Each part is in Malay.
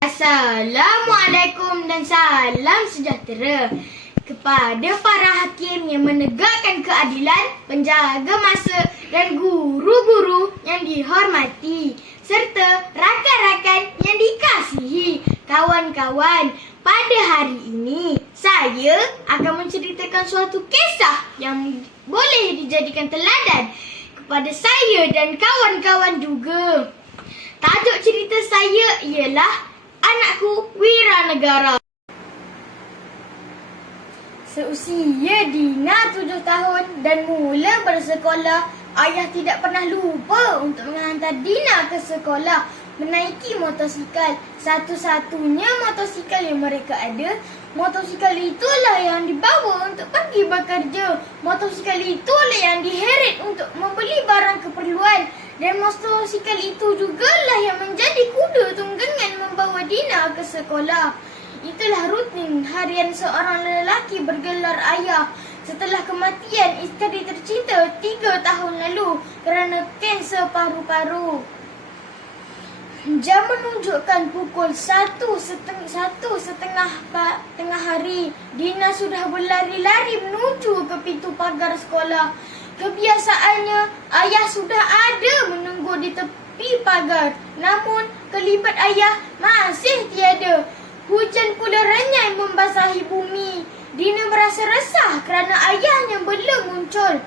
Assalamualaikum dan salam sejahtera kepada para hakim yang menegakkan keadilan, penjaga masa dan guru-guru yang dihormati serta rakan-rakan yang dikasihi. Kawan-kawan, pada hari ini saya akan menceritakan suatu kisah yang boleh dijadikan teladan kepada saya dan kawan-kawan juga. Tajuk cerita saya ialah Anakku Wiranegara. Seusia Dina 7 tahun dan mula bersekolah, ayah tidak pernah lupa untuk menghantar Dina ke sekolah menaiki motosikal. Satu-satunya motosikal yang mereka ada, motosikal itulah yang dibawa untuk pergi bekerja. Motosikal itulah yang diheret untuk membeli barang keperluan. Dan motosikal itu jugalah yang menjadi kuda tunggangan membawa Dina ke sekolah. Itulah rutin harian seorang lelaki bergelar ayah setelah kematian isteri tercinta 3 tahun lalu kerana kanser paru-paru. Jam menunjukkan pukul 1:30 hari. Dina sudah berlari-lari menuju ke pintu pagar sekolah. Kebiasaannya, ayah sudah ada menunggu di tepi pagar. Namun, kelibat ayah masih tiada. Hujan pula renyai membasahi bumi. Dina merasa resah kerana ayahnya belum muncul.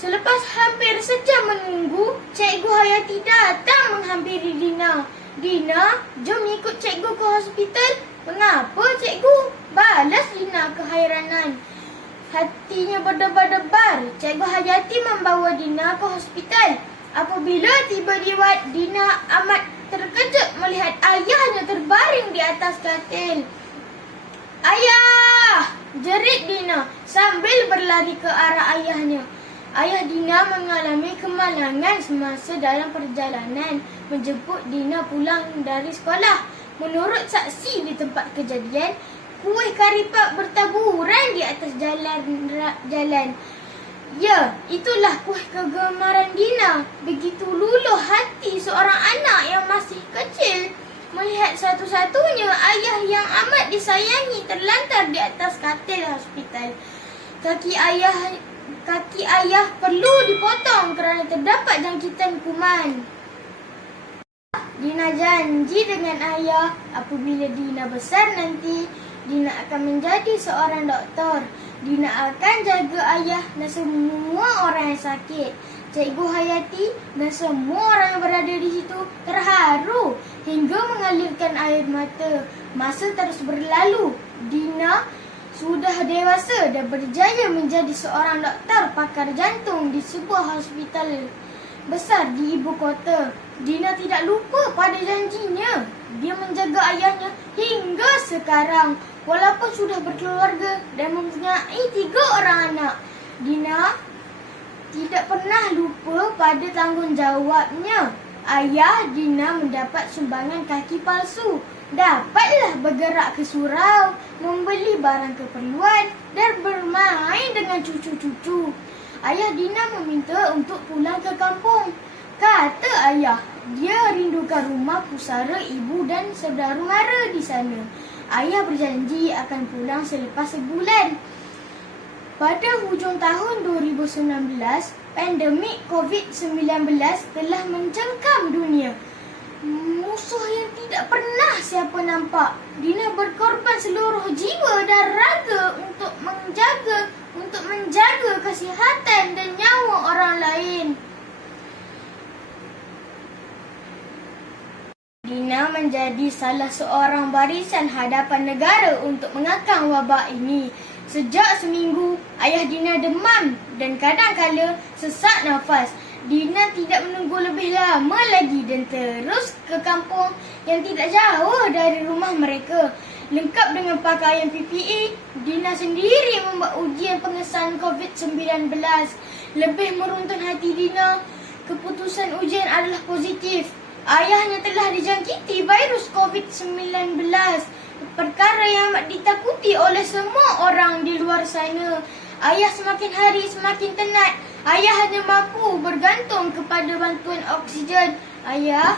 Selepas hampir sejam menunggu, Cikgu Hayati datang menghampiri Dina. "Dina, jom ikut cikgu ke hospital." "Mengapa, cikgu?" balas Dina keheranan. Hatinya berdebar-debar. Cikgu Hayati membawa Dina ke hospital. Apabila tiba di wad, Dina amat terkejut melihat ayahnya terbaring di atas katil. "Ayah!" jerit Dina sambil berlari ke arah ayahnya. Ayah Dina mengalami kemalangan semasa dalam perjalanan menjemput Dina pulang dari sekolah. Menurut saksi di tempat kejadian, kuih karipak bertaburan di atas jalan. Ya, itulah kuih kegemaran Dina. Begitu luluh hati seorang anak yang masih kecil melihat satu-satunya ayah yang amat disayangi terlantar di atas katil hospital. Kaki ayah perlu dipotong kerana terdapat jangkitan kuman. Dina janji dengan ayah apabila Dina besar nanti, Dina akan menjadi seorang doktor. Dina akan jaga ayah dan semua orang yang sakit. Cikgu Hayati dan semua orang yang berada di situ terharu hingga mengalirkan air mata. Masa terus berlalu. Dina sudah dewasa dan berjaya menjadi seorang doktor pakar jantung di sebuah hospital besar di ibu kota. Dina tidak lupa pada janjinya. Dia menjaga ayahnya hingga sekarang. Walaupun sudah berkeluarga dan mempunyai 3 orang anak, Dina tidak pernah lupa pada tanggungjawabnya. Ayah Dina mendapat sumbangan kaki palsu. Dapatlah bergerak ke surau, membeli barang keperluan dan bermain dengan cucu-cucu. Ayah Dina meminta untuk pulang ke kampung. Kata ayah, dia rindukan rumah pusara ibu dan saudara mara di sana. Ayah berjanji akan pulang selepas sebulan. Pada hujung tahun 2019, pandemik COVID-19 telah mencengkam dunia. Musuh yang tidak pernah siapa nampak. Dina berkorban seluruh jiwa dan raga untuk menjaga kesihatan dan nyawa orang lain. Dina menjadi salah seorang barisan hadapan negara untuk mengekang wabak ini. Sejak seminggu, ayah Dina demam dan kadang-kala sesak nafas. Dina tidak menunggu lebih lama lagi dan terus ke kampung yang tidak jauh dari rumah mereka. Lengkap dengan pakaian PPE, Dina sendiri membuat ujian pengesahan COVID-19. Lebih meruntun hati Dina, keputusan ujian adalah positif. Ayahnya telah dijangkiti virus COVID-19, perkara yang amat ditakuti oleh semua orang di luar sana. Ayah semakin hari semakin tenat. Ayah hanya mampu bergantung kepada bantuan oksigen. Ayah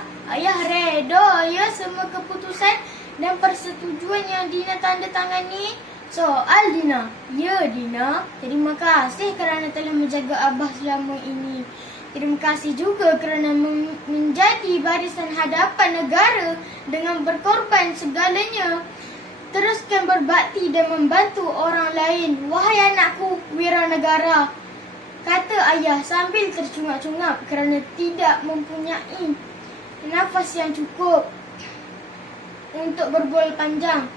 reda ya semua keputusan dan persetujuan yang Dina tanda tangani? Soal Dina. Ya Dina, terima kasih kerana telah menjaga Abah selama ini. Terima kasih juga kerana menjadi barisan hadapan negara dengan berkorban segalanya. Teruskan berbakti dan membantu orang lain. Wahai anakku, wira negara, kata ayah sambil tercungap-cungap kerana tidak mempunyai nafas yang cukup untuk berbual panjang.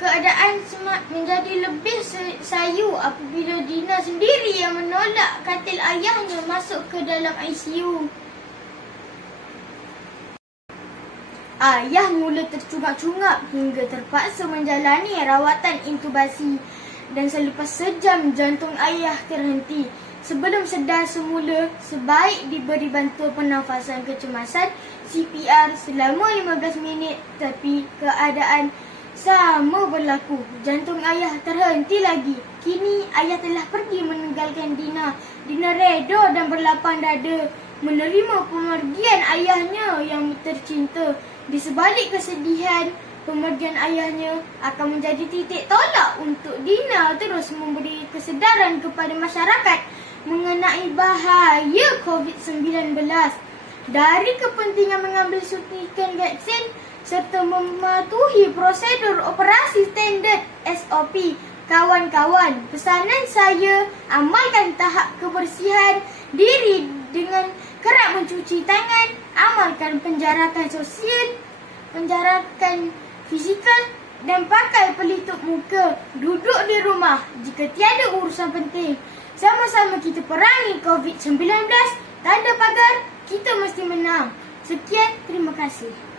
Keadaan menjadi lebih sayu apabila Dina sendiri yang menolak katil ayahnya masuk ke dalam ICU. Ayah mula tercungap-cungap hingga terpaksa menjalani rawatan intubasi dan selepas sejam jantung ayah terhenti. Sebelum sedar semula, sebaik diberi bantuan pernafasan kecemasan CPR selama 15 minit, tapi keadaan sama berlaku. Jantung ayah terhenti lagi. Kini ayah telah pergi meninggalkan Dina. Dina reda dan berlapang dada menerima pemergian ayahnya yang tercinta. Di sebalik kesedihan, pemergian ayahnya akan menjadi titik tolak untuk Dina terus memberi kesedaran kepada masyarakat mengenai bahaya COVID-19. Dari kepentingan mengambil suntikan vaksin serta mematuhi prosedur operasi standard SOP. Kawan-kawan, pesanan saya, amalkan tahap kebersihan diri dengan kerap mencuci tangan, amalkan penjarakan sosial, penjarakan fizikal dan pakai pelitup muka. Duduk di rumah jika tiada urusan penting. Sama-sama kita perangi COVID-19. Tanda pagar, kita mesti menang. Sekian, terima kasih.